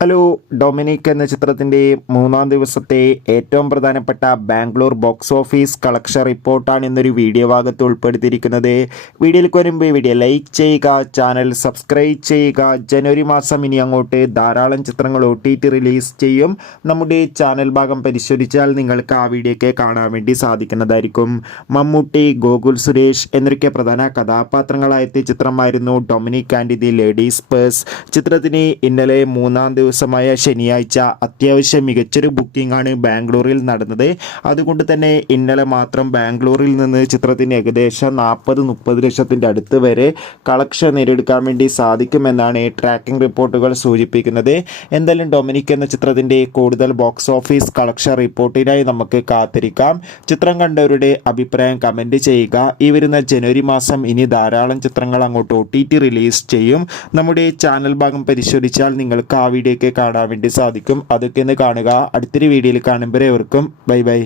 Hello. Dominic എന്ന ചിത്രത്തിൻ്റെ മൂന്നാം ദിവസത്തെ ഏറ്റവും പ്രധാനപ്പെട്ട ബാംഗ്ലൂർ ബോക്സ് ഓഫീസ് കളക്ഷൻ റിപ്പോർട്ടാണ് ഇന്നൊരു വീഡിയോ ഭാഗത്ത് ഉൾപ്പെടുത്തിയിരിക്കുന്നത്. വീഡിയോയിലേക്ക് വരുമ്പോൾ വീഡിയോ ലൈക്ക് ചെയ്യുക, ചാനൽ സബ്സ്ക്രൈബ് ചെയ്യുക. ജനുവരി മാസം ഇനി അങ്ങോട്ട് ധാരാളം ചിത്രങ്ങൾ OTT റിലീസ് ചെയ്യും. നമ്മുടെ ചാനൽ ഭാഗം പരിശോധിച്ചാൽ നിങ്ങൾക്ക് ആ വീഡിയോയ്ക്ക് കാണാൻ വേണ്ടി സാധിക്കുന്നതായിരിക്കും. മമ്മൂട്ടി, ഗോകുൽ സുരേഷ് എന്നൊക്കെ പ്രധാന കഥാപാത്രങ്ങളായെത്തിയ ചിത്രമായിരുന്നു Dominic and the ladies purse. ചിത്രത്തിന് ഇന്നലെ മൂന്നാം ദിവസമായ ശനിയാഴ്ച അത്യാവശ്യം മികച്ചൊരു ബുക്കിംഗ് ആണ് ബാംഗ്ലൂരിൽ നടന്നത്. അതുകൊണ്ട് തന്നെ ഇന്നലെ മാത്രം ബാംഗ്ലൂരിൽ നിന്ന് ചിത്രത്തിന് ഏകദേശം 40-30 ലക്ഷത്തിൻ്റെ അടുത്ത് വരെ കളക്ഷൻ നേടിയെടുക്കാൻ വേണ്ടി സാധിക്കുമെന്നാണ് ട്രാക്കിംഗ് റിപ്പോർട്ടുകൾ സൂചിപ്പിക്കുന്നത്. എന്തായാലും ഡൊമിനിക് എന്ന ചിത്രത്തിൻ്റെ കൂടുതൽ ബോക്സ് ഓഫീസ് കളക്ഷൻ റിപ്പോർട്ടിനായി നമുക്ക് കാത്തിരിക്കാം. ചിത്രം കണ്ടവരുടെ അഭിപ്രായം കമൻറ്റ് ചെയ്യുക. ഈ വരുന്ന ജനുവരി മാസം ഇനി ധാരാളം ചിത്രങ്ങൾ അങ്ങോട്ട് OTT റിലീസ് ചെയ്യും. നമ്മുടെ ചാനൽ ഭാഗം പരിശോധിച്ചാൽ നിങ്ങൾക്ക് ആ വീഡിയോ കാണാൻ വേണ്ടി സാധിക്കും. അതൊക്കെ ഒന്ന് കാണുക. അടുത്തൊരു വീഡിയോയിൽ കാണുമ്പോൾ ഏവർക്കും ബൈ ബൈ.